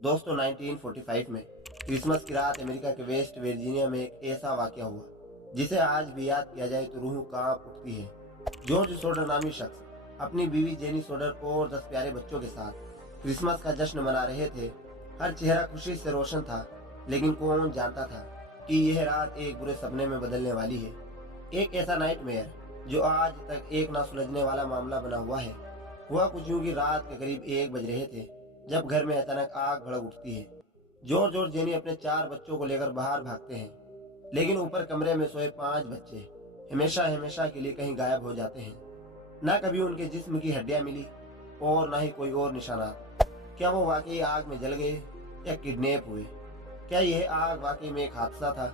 दोस्तों 1945 में क्रिसमस की रात अमेरिका के वेस्ट वर्जीनिया में एक ऐसा वाकया हुआ जिसे आज भी याद किया जाए तो रूह कांप उठती है। जॉर्ज सोडर नामी शख्स अपनी बीवी जेनी सोडर और 10 प्यारे बच्चों के साथ क्रिसमस का जश्न मना रहे थे। हर चेहरा खुशी से रोशन था, लेकिन कौन जानता था कि यह रात एक बुरे सपने में बदलने वाली है। एक ऐसा नाइटमेयर जो आज तक एक ना सुलझने वाला मामला बना हुआ है। हुआ कुछ यूं कि रात के करीब 1 बज रहे थे जब घर में अचानक आग भड़क उठती है। जॉर्ज और जेनी अपने 4 बच्चों को लेकर बाहर भागते हैं, लेकिन ऊपर कमरे में सोए 5 बच्चे हमेशा हमेशा के लिए कहीं गायब हो जाते हैं। न कभी उनके जिस्म की हड्डियां मिली और न ही कोई और निशानात। क्या वो वाकई आग में जल गए या किडनैप हुए? क्या यह आग वाकई में एक हादसा था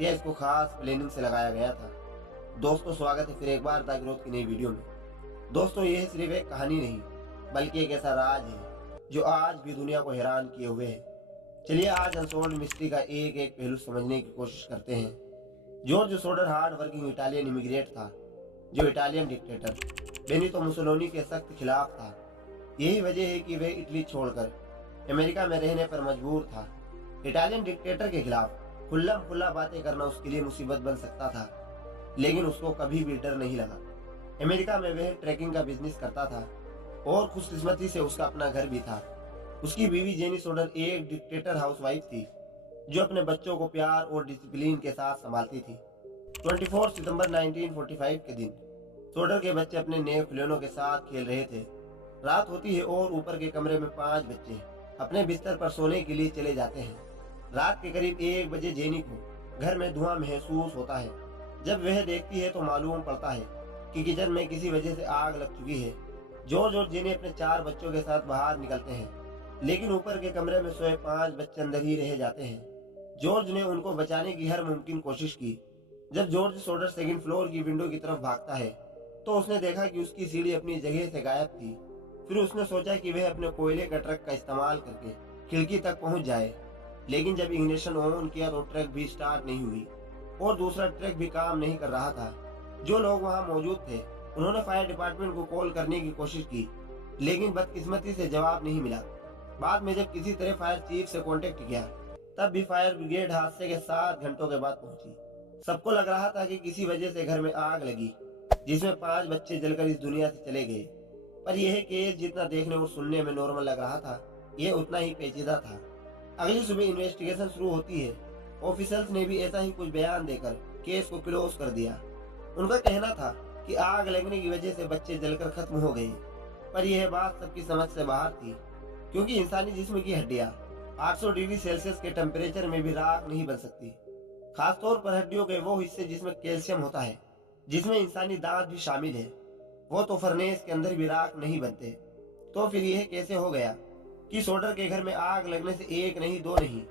या इसको खास प्लानिंग से लगाया गया था? दोस्तों, स्वागत है फिर एक बार द ग्रोथ की नई वीडियो में। दोस्तों, यह सिर्फ एक कहानी नहीं बल्कि एक ऐसा राज है जो आज भी दुनिया को हैरान किए हुए है। चलिए आज अनसोल्ड मिस्ट्री का एक एक पहलू समझने की कोशिश करते हैं। George Soder hard working Italian immigrate था जो इटालियन डिक्टेटर बेनितो मुसोलिनी के सख्त खिलाफ था। यही वजह है कि वह इटली छोड़कर अमेरिका में रहने पर मजबूर था। इटालियन डिक्टेटर के खिलाफ खुल्लम खुल्ला बातें करना उसके लिए मुसीबत बन सकता था, लेकिन उसको कभी भी डर नहीं लगा। अमेरिका में वह ट्रैकिंग का बिजनेस करता था और खुशकिस्मती से उसका अपना घर भी था। उसकी बीवी जेनी सोडर एक डिक्टेटर हाउसवाइफ थी जो अपने बच्चों को प्यार और डिसिप्लिन के साथ संभालती थी। 24 सितंबर 1945 के दिन सोडर के बच्चे अपने नए खिलौनों के साथ खेल रहे थे। रात होती है और ऊपर के कमरे में 5 बच्चे अपने बिस्तर पर सोने के लिए चले जाते हैं। रात के करीब 1 बजे जेनी को घर में धुआं महसूस होता है। जब वह देखती है तो मालूम पड़ता है कि किचन में किसी वजह से आग लग चुकी है। जॉर्ज और जेनी अपने 4 बच्चों के साथ बाहर निकलते हैं, लेकिन ऊपर के कमरे में सोए 5 बच्चे अंदर ही रह जाते हैं। जॉर्ज ने उनको बचाने की हर मुमकिन कोशिश की। जब जॉर्ज सोडर सेकंड फ्लोर की विंडो की तरफ भागता है तो उसने देखा कि उसकी सीढ़ी अपनी जगह से गायब थी। फिर उसने सोचा कि वह अपने कोयले का ट्रक का इस्तेमाल करके खिड़की तक पहुंच जाए, लेकिन जब इग्निशन ऑन किया तो ट्रक भी स्टार्ट नहीं हुई और दूसरा ट्रक भी काम नहीं कर रहा था। जो लोग वहां मौजूद थे उन्होंने फायर डिपार्टमेंट को कॉल करने की कोशिश की, लेकिन बदकिस्मती से जवाब नहीं मिला। बाद में जब किसी तरह फायर चीफ से कांटेक्ट किया तब भी फायर ब्रिगेड हादसे के 7 घंटों के बाद पहुंची। सबको लग रहा था कि किसी वजह से घर में आग लगी जिसमें 5 बच्चे जलकर इस दुनिया से चले गए। पर यह केस जितना देखने और सुनने में नॉर्मल लग रहा था, यह उतना ही पेचीदा था। अगली सुबह इन्वेस्टिगेशन शुरू होती है। ऑफिसर्स ने भी ऐसा ही कुछ बयान देकर केस को क्लोज कर दिया। उनका कहना था कि आग लगने की वजह से बच्चे जलकर खत्म हो गए, पर यह बात सबकी समझ से बाहर थी, क्योंकि इंसानी जिस्म की हड्डियां 800 डिग्री सेल्सियस के टेम्परेचर में भी राख नहीं बन सकती। खासतौर पर हड्डियों के वो हिस्से जिसमें कैल्शियम होता है, जिसमें इंसानी दांत भी शामिल है, वो तो फर्नेस के अंदर भी राख नहीं बनते। तो फिर यह कैसे हो गया कि सोडर के घर में आग लगने से 1 नहीं 2 नहीं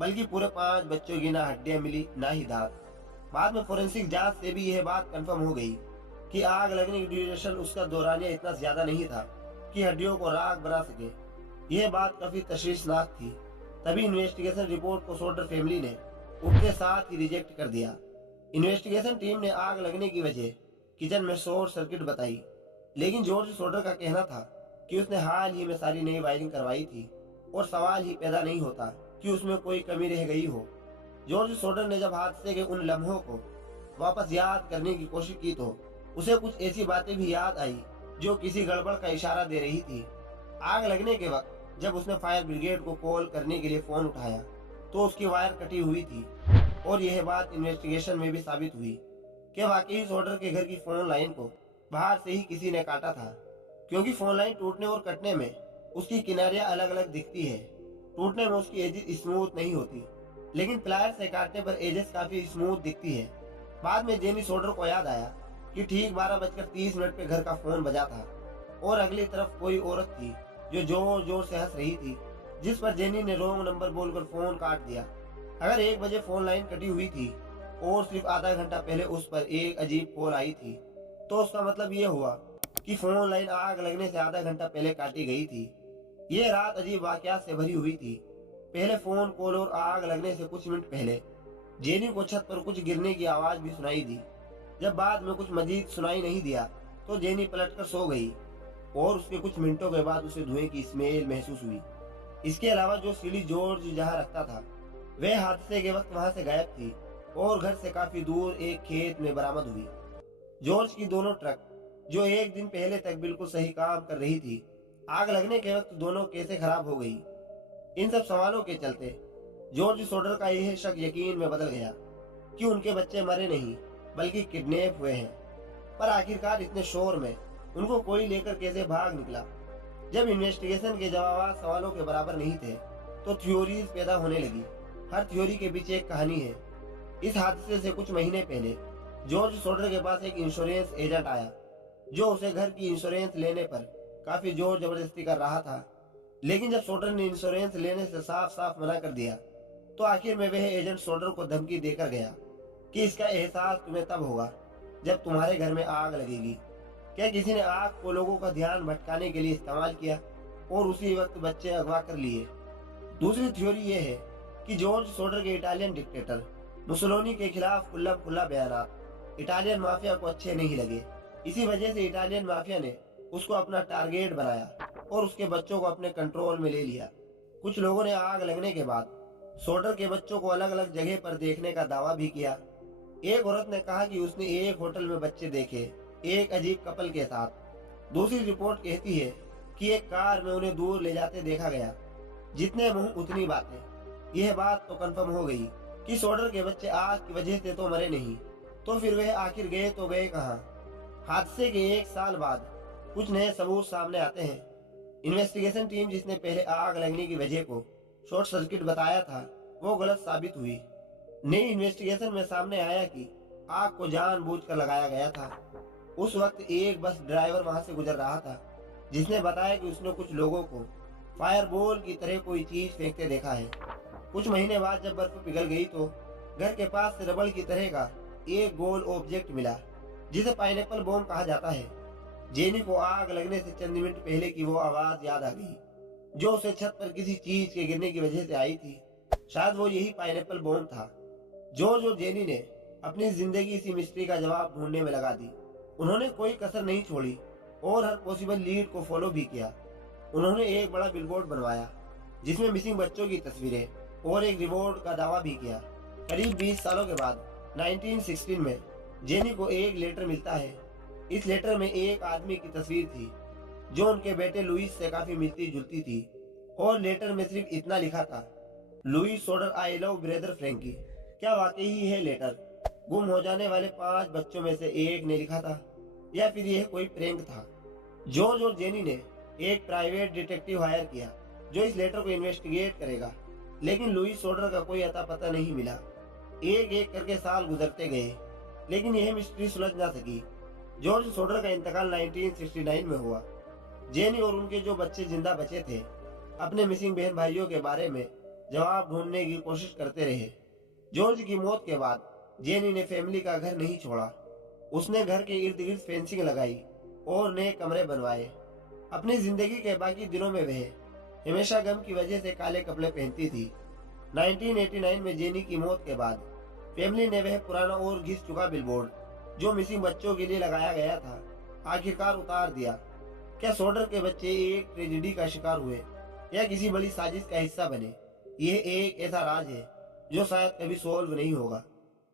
बल्कि पूरे 5 बच्चों की ना हड्डियां मिली ना ही दांत। बाद में फोरेंसिक जांच से भी यह बात कंफर्म हो गई कि आग लगने की ड्यूरेशन उसका दौरानिया इतना ज्यादा नहीं था कि हड्डियों को राख बना सके। यह बात काफी तशवीशनाक थी। तभी इन्वेस्टिगेशन रिपोर्ट को सोडर फैमिली ने उसके साथ ही रिजेक्ट कर दिया। इन्वेस्टिगेशन टीम ने आग लगने की वजह किचन में शॉर्ट सर्किट बताई, लेकिन जॉर्ज सोडर का कहना था कि उसने हाल ही में सारी नई वायरिंग करवाई थी और सवाल ही पैदा नहीं होता कि उसमें कोई कमी रह गई हो। जॉर्ज सोडर ने जब हादसे के उन लम्हों को वापस याद करने की कोशिश की तो उसे कुछ ऐसी बातें भी याद आई जो किसी गड़बड़ का इशारा दे रही थी। आग लगने के वक्त जब उसने फायर ब्रिगेड को कॉल करने के लिए फोन उठाया तो उसकी वायर कटी हुई थी, और यह बात इन्वेस्टिगेशन में भी साबित हुई कि वाकई सोडर के घर की फोन लाइन को बाहर से ही किसी ने काटा था, क्योंकि फोन लाइन टूटने और कटने में उसकी किनारियां अलग अलग दिखती है। टूटने में उसकी एजेस स्मूथ नहीं होती, लेकिन प्लायर से काटने पर एजेस काफी स्मूथ दिखती है। बाद में जेनी सोडर को याद आया कि ठीक 12:30 पे घर का फोन बजा था और अगली तरफ कोई औरत थी जो जोर जोर से हंस रही थी, जिस पर जेनी ने रॉन्ग नंबर बोलकर फोन काट दिया। अगर 1 बजे फोन लाइन कटी हुई थी और सिर्फ आधा घंटा पहले उस पर एक अजीब कॉल आई थी, तो उसका मतलब ये हुआ कि फोन लाइन आग लगने से आधा घंटा पहले काटी गई थी। ये रात अजीब वाकयात से भरी हुई थी। पहले फोन कॉल और आग लगने से कुछ मिनट पहले जेनी को छत पर कुछ गिरने की आवाज भी सुनाई दी। जब बाद में कुछ मजीद सुनाई नहीं दिया तो जेनी पलटकर सो गई और उसके कुछ मिनटों के बाद उसे धुएं की स्मेल महसूस हुई। इसके अलावा जो सीढ़ी जॉर्ज जहां रखता था वह हादसे के वक्त वहां से गायब थी और घर से काफी दूर एक खेत में बरामद हुई। जॉर्ज की दोनों ट्रक जो एक दिन पहले तक बिल्कुल सही काम कर रही थी, आग लगने के वक्त दोनों कैसे खराब हो गई। इन सब सवालों के चलते जॉर्ज सोडर का यह शक यकीन में बदल गया कि उनके बच्चे मरे नहीं बल्कि किडनैप हुए हैं। पर आखिरकार इतने शोर में उनको कोई लेकर कैसे भाग निकला। जब इन्वेस्टिगेशन के जवाब सवालों के बराबर नहीं थे तो थ्योरीज पैदा होने लगी। हर थ्योरी के पीछे एक कहानी है। इस हादसे से कुछ महीने पहले जॉर्ज सोडर के पास एक इंश्योरेंस एजेंट आया जो उसे घर की इंश्योरेंस लेने पर काफी जोर जबरदस्ती कर रहा था। लेकिन जब सोडर ने इंश्योरेंस लेने से साफ साफ मना कर दिया तो आखिर में वह एजेंट सोडर को धमकी देकर गया कि इसका एहसास तुम्हें तब होगा जब तुम्हारे घर में आग लगेगी। क्या किसी ने आग को लोगों का ध्यान भटकाने के लिए इस्तेमाल किया और उसी वक्त बच्चे अगवा कर लिए। दूसरी थ्योरी यह है कि जॉर्ज सोडर के इटालियन डिक्टेटर मुसोलिनी के खिलाफ खुल्ला बयान इटालियन माफिया को अच्छे नहीं लगे। इसी वजह से इटालियन माफिया ने उसको अपना टारगेट बनाया और उसके बच्चों को अपने कंट्रोल में ले लिया। कुछ लोगों ने आग लगने के बाद सोडर के बच्चों को अलग अलग जगह पर देखने का दावा भी किया। एक औरत ने कहा कि उसने एक होटल में बच्चे देखे, एक अजीब कपल के साथ। दूसरी रिपोर्ट कहती है कि एक कार में उन्हें दूर ले जाते देखा गया। जितने मुंह उतनी बातें। यह बात तो कंफर्म हो गई कि सोडर के बच्चे आग की वजह से तो मरे नहीं, तो फिर वह आखिर गए तो गए कहां। हादसे के एक साल बाद कुछ नए सबूत सामने आते हैं। इन्वेस्टिगेशन टीम जिसने पहले आग लगने की वजह को शॉर्ट सर्किट बताया था वो गलत साबित हुई। नई इन्वेस्टिगेशन में सामने आया कि आग को जानबूझकर लगाया गया था। उस वक्त एक बस ड्राइवर वहां से गुजर रहा था जिसने बताया कि उसने कुछ लोगों को फायरबॉल की तरह कोई चीज फेंकते देखा है। कुछ महीने बाद जब बर्फ पिघल गई तो घर के पास से रबड़ की तरह का एक गोल ऑब्जेक्ट मिला जिसे पाइनएप्पल बॉम्ब कहा जाता है। जेनी को आग लगने से चंद मिनट पहले की वो आवाज याद आ गई जो उसे छत पर किसी चीज के गिरने की वजह से आई थी। शायद वो यही पाइनएप्पल बॉम्ब था। जॉर्ज और जेनी ने अपनी जिंदगी इसी मिस्ट्री का जवाब ढूंढने में लगा दी। उन्होंने कोई कसर नहीं छोड़ी और हर पॉसिबल लीड को फॉलो भी किया। उन्होंने एक बड़ा बिलबोर्ड बनवाया जिसमें मिसिंग बच्चों की तस्वीरें और एक रिवॉर्ड का दावा भी किया। करीब 20 सालों के बाद 1916 में जेनी को एक लेटर मिलता है। इस लेटर में एक आदमी की तस्वीर थी जो उनके बेटे लुइस से काफी मिलती जुलती थी और लेटर में सिर्फ इतना लिखा था, Louis Soder I love brother Frankie. क्या वाकई ही है लेटर गुम हो जाने वाले 5 बच्चों में से एक ने लिखा था या फिर यह कोई प्रैंक था? जॉर्ज और जेनी ने एक प्राइवेट डिटेक्टिव हायर किया जो इस लेटर को इन्वेस्टिगेट करेगा, लेकिन लुइस सोडर का कोई अता पता नहीं मिला। एक एक करके साल गुजरते गए लेकिन यह मिस्ट्री सुलझ ना सकी। जॉर्ज सोडर का इंतकाल 1969 में हुआ। जेनी और उनके जो बच्चे जिंदा बचे थे अपने मिसिंग बहन भाइयों के बारे में जवाब ढूंढने की कोशिश करते रहे। जॉर्ज की मौत के बाद जेनी ने फैमिली का घर नहीं छोड़ा। उसने घर के इर्द गिर्द फेंसिंग लगाई और नए कमरे बनवाए। अपनी जिंदगी के बाकी दिनों में वह हमेशा गम की वजह से काले कपड़े पहनती थी। 1989 में जेनी की मौत के बाद फैमिली ने वह पुराना और घिस चुका बिलबोर्ड जो मिसिंग बच्चों के लिए लगाया गया था आखिरकार उतार दिया। क्या सोडर के बच्चे एक ट्रेजेडी का शिकार हुए या किसी बड़ी साजिश का हिस्सा बने? यह एक ऐसा राज है जो शायद कभी सॉल्व नहीं होगा।